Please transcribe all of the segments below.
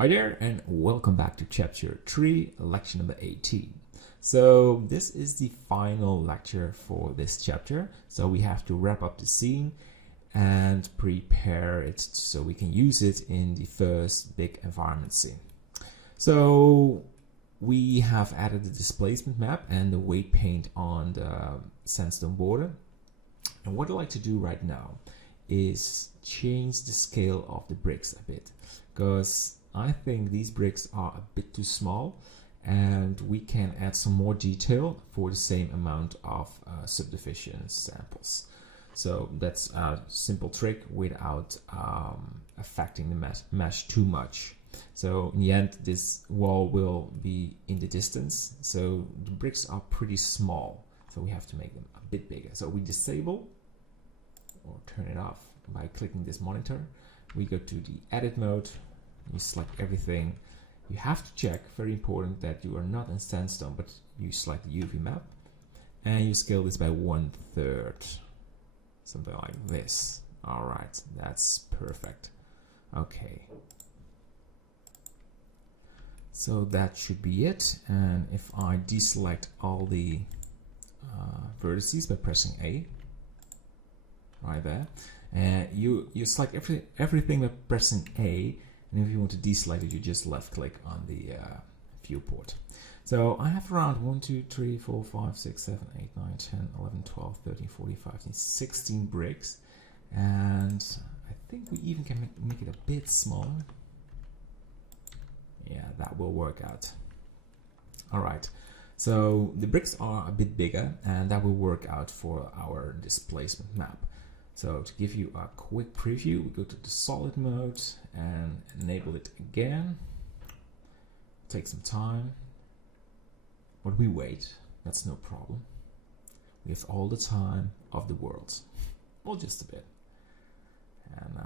Hi there, and welcome back to chapter 3, lecture number 18. So this is the final lecture for this chapter, so we have to wrap up the scene and prepare it so we can use it in the first big environment scene. So we have added the displacement map and the weight paint on the sandstone border, and what I'd like to do right now is change the scale of the bricks a bit, because I think these bricks are a bit too small and we can add some more detail for the same amount of subdivision samples. So that's a simple trick without affecting the mesh too much. So in the end, this wall will be in the distance, so the bricks are pretty small, so we have to make them a bit bigger. So we disable or turn it off by clicking this monitor. We go to the edit mode. You select everything. You have to check, very important, that you are not in sandstone, but you select the UV map and you scale this by 1/3, something like this. All right, that's perfect. Okay, so that should be it. And if I deselect all the vertices by pressing A, right there, and you select everything by pressing A. And if you want to deselect it, you just left click on the viewport. So I have around 1, 2, 3, 4, 5, 6, 7, 8, 9, 10, 11, 12, 13, 14, 15, 16 bricks. And I think we even can make it a bit smaller. Yeah, that will work out. All right, so the bricks are a bit bigger and that will work out for our displacement map. So to give you a quick preview, we go to the solid mode and enable it again. Take some time, but we wait, that's no problem. We have all the time of the world, well, just a bit. And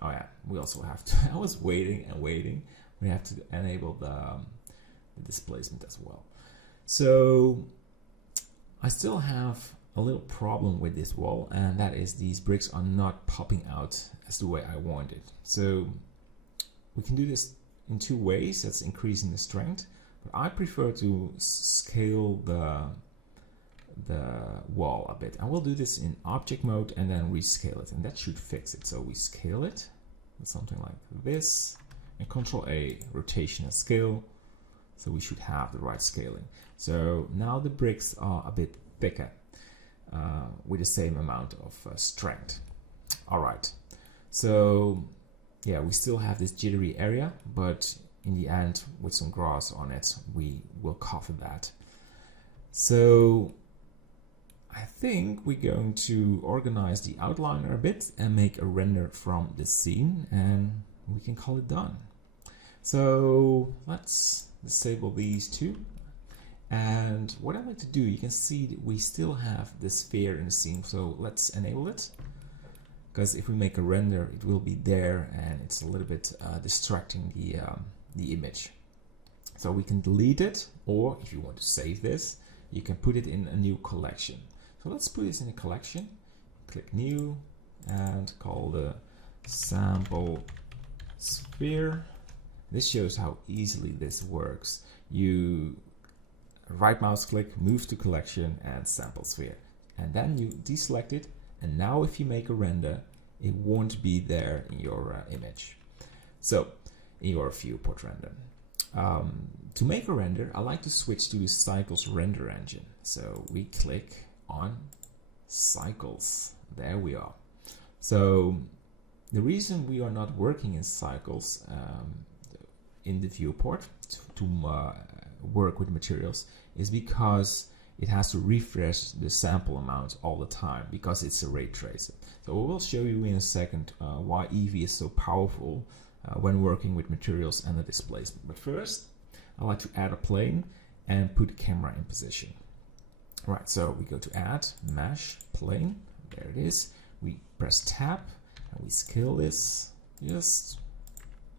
oh yeah, we also have to, I was waiting and waiting, we have to enable the displacement as well. So I still have a little problem with this wall, and that is these bricks are not popping out as the way I want it. So we can do this in two ways. That's increasing the strength, but I prefer to scale the wall a bit. I will do this in object mode and then rescale it, and that should fix it. So we scale it with something like this, and Control A, rotation and scale. So we should have the right scaling. So now the bricks are a bit thicker. With the same amount of strength. All right, so yeah, we still have this jittery area, but in the end, with some grass on it, we will cover that. So I think we're going to organize the outliner a bit and make a render from the scene, and we can call it done. So let's disable these two. And what I like to do, you can see that we still have the sphere in the scene, so let's enable it, because if we make a render, it will be there and it's a little bit distracting the image. So we can delete it, or if you want to save this, you can put it in a new collection. So let's put this in a collection, click new, and call the sample sphere. This shows how easily this works. You right mouse click, move to collection and sample sphere, and then you deselect it, and now if you make a render, it won't be there in your image, so in your viewport render. To make a render, I like to switch to the Cycles render engine, so we click on Cycles. There we are. So the reason we are not working in Cycles in the viewport to work with materials is because it has to refresh the sample amount all the time, because it's a ray tracer. So we will show you in a second why Eevee is so powerful when working with materials and the displacement. But first, I like to add a plane and put the camera in position. Right, so we go to add, mesh, plane, there it is. We press tab and we scale this, just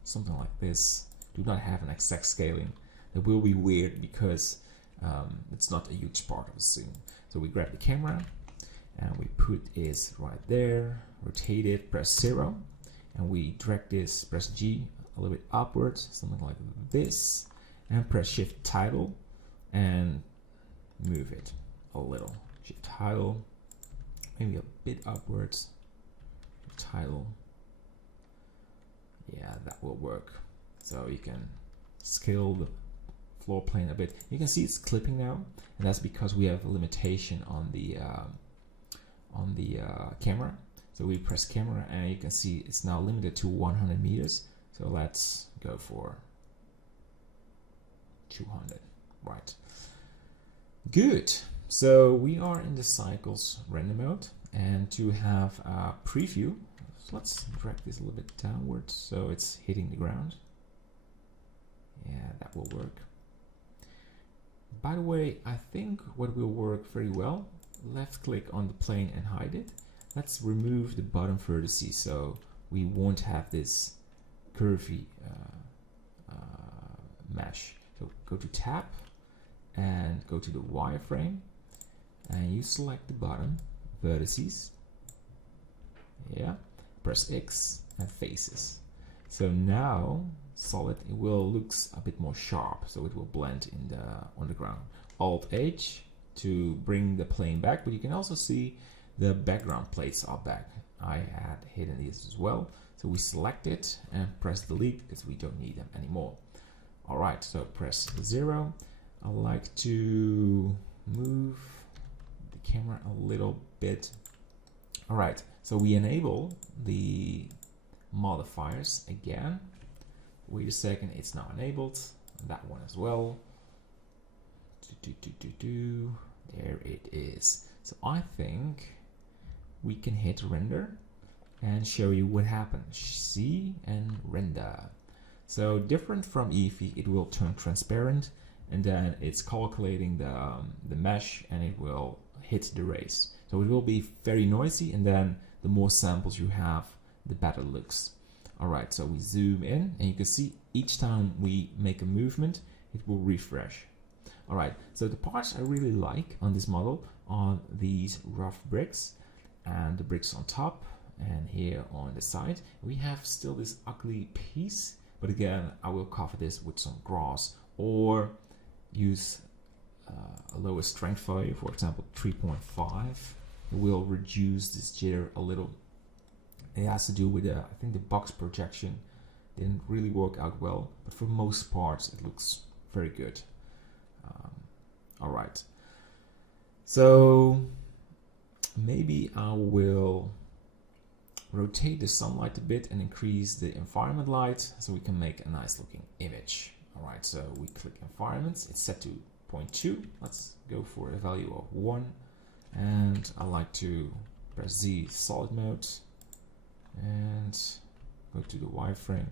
something like this. Do not have an exact scaling. It will be weird because it's not a huge part of the scene. So we grab the camera and we put it right there, rotate it, press 0, and we drag this, press G a little bit upwards, something like this, and press Shift Title and move it a little. Shift Title, maybe a bit upwards. Title, yeah, that will work. So you can scale the floor plane a bit. You can see it's clipping now, and that's because we have a limitation on the camera. So we press camera, and you can see it's now limited to 100 meters. So let's go for 200. Right. Good. So we are in the cycles render mode, and to have a preview, so let's drag this a little bit downwards so it's hitting the ground. Yeah, that will work. By the way, I think what will work very well, left click on the plane and hide it. Let's remove the bottom vertices so we won't have this curvy mesh. So go to tab and go to the wireframe, and you select the bottom vertices. Yeah, press X and faces. So now solid, it will looks a bit more sharp, so it will blend in the on the ground. Alt H to bring the plane back, but you can also see the background plates are back. I had hidden these as well, so we select it and press delete because we don't need them anymore. All right, so press 0. I like to move the camera a little bit. All right, so we enable the modifiers again. Wait a second, it's now enabled. That one as well. There it is. So I think we can hit render and show you what happens. See and render. So different from Eevee, it will turn transparent, and then it's calculating the mesh, and it will hit the rays. So it will be very noisy, and then the more samples you have, the better it looks. All right, so we zoom in, and you can see each time we make a movement, it will refresh. All right, so the parts I really like on this model are these rough bricks and the bricks on top, and here on the side we have still this ugly piece, but again I will cover this with some grass or use a lower strength value, for example 3.5. It will reduce this jitter a little. It has to do with I think the box projection didn't really work out well, but for most parts it looks very good. All right, so maybe I will rotate the sunlight a bit and increase the environment light so we can make a nice looking image. All right, so we click environments, it's set to 0.2. Let's go for a value of 1, and I like to press Z solid mode and go to the wireframe,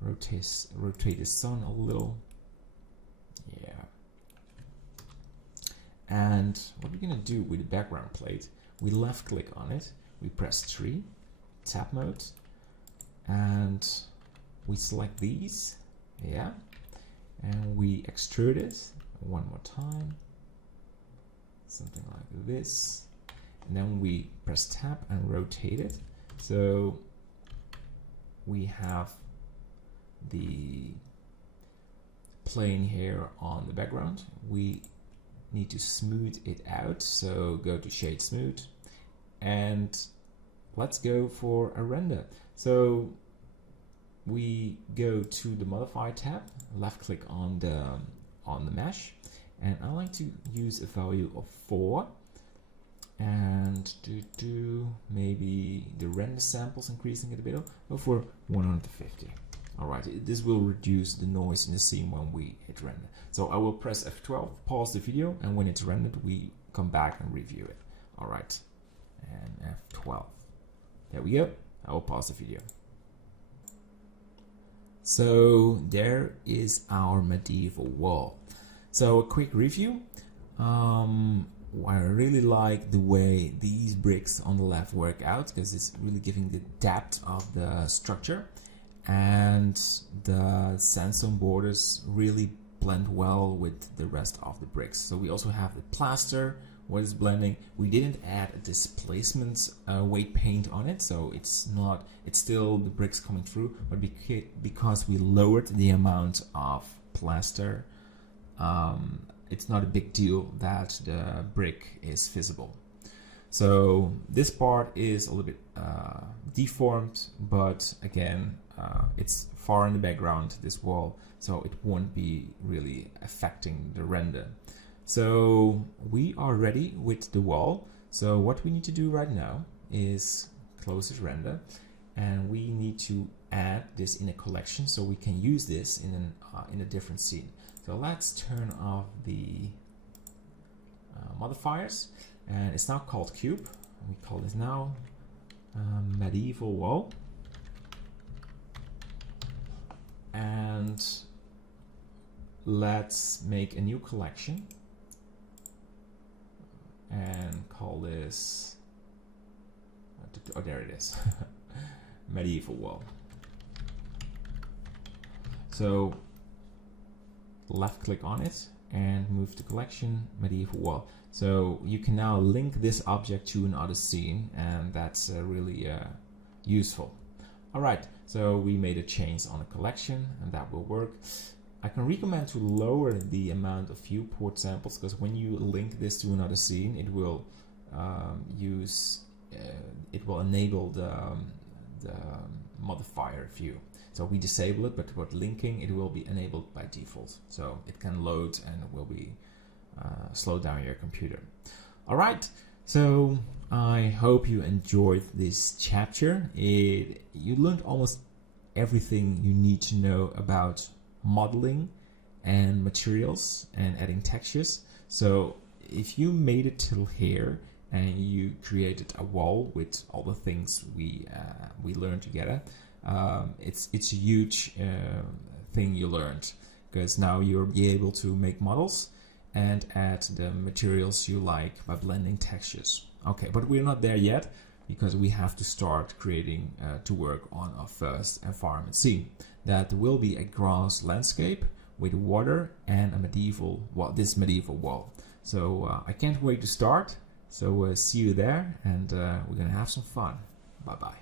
rotate the sun a little. Yeah. And what we're gonna do with the background plate, we left click on it, we press 3, tab mode, and we select these, yeah, and we extrude it one more time, something like this, and then we press tab and rotate it. So we have the plane here on the background. We need to smooth it out, so go to shade smooth and let's go for a render. So we go to the modify tab, left click on the mesh, and I like to use a value of 4 and maybe the render samples, increasing it a bit, go for 150. All right, this will reduce the noise in the scene when we hit render. So I will press F12, pause the video, and when it's rendered, we come back and review it. All right, and F12. There we go. I will pause the video. So there is our medieval wall. So a quick review. I really like the way these bricks on the left work out, because it's really giving the depth of the structure, and the sandstone borders really blend well with the rest of the bricks. So we also have the plaster what is blending? We didn't add a displacement weight paint on it, so it's still the bricks coming through, but because we lowered the amount of plaster, it's not a big deal that the brick is visible. So this part is a little bit deformed, but again, it's far in the background, this wall, so it won't be really affecting the render. So we are ready with the wall. So what we need to do right now is close this render, and we need to add this in a collection so we can use this in a different scene. So let's turn off the modifiers, and it's now called cube. We call this now medieval wall, and let's make a new collection and call this, oh, there it is, medieval wall. So left click on it and move to collection, medieval wall. So you can now link this object to another scene, and that's really useful. All right, so we made a change on a collection, and that will work. I can recommend to lower the amount of viewport samples, because when you link this to another scene, it will enable the modifier view. So we disable it, but with linking, it will be enabled by default. So it can load and it will be slow down your computer. All right, so I hope you enjoyed this chapter. You learned almost everything you need to know about modeling and materials and adding textures. So if you made it till here and you created a wall with all the things we learned together, it's a huge thing you learned, because now you'll be able to make models and add the materials you like by blending textures. Okay, but we're not there yet, because we have to start creating to work on our first environment scene. That will be a grass landscape with water and a medieval wall. So I can't wait to start. So see you there, and we're gonna have some fun. Bye bye.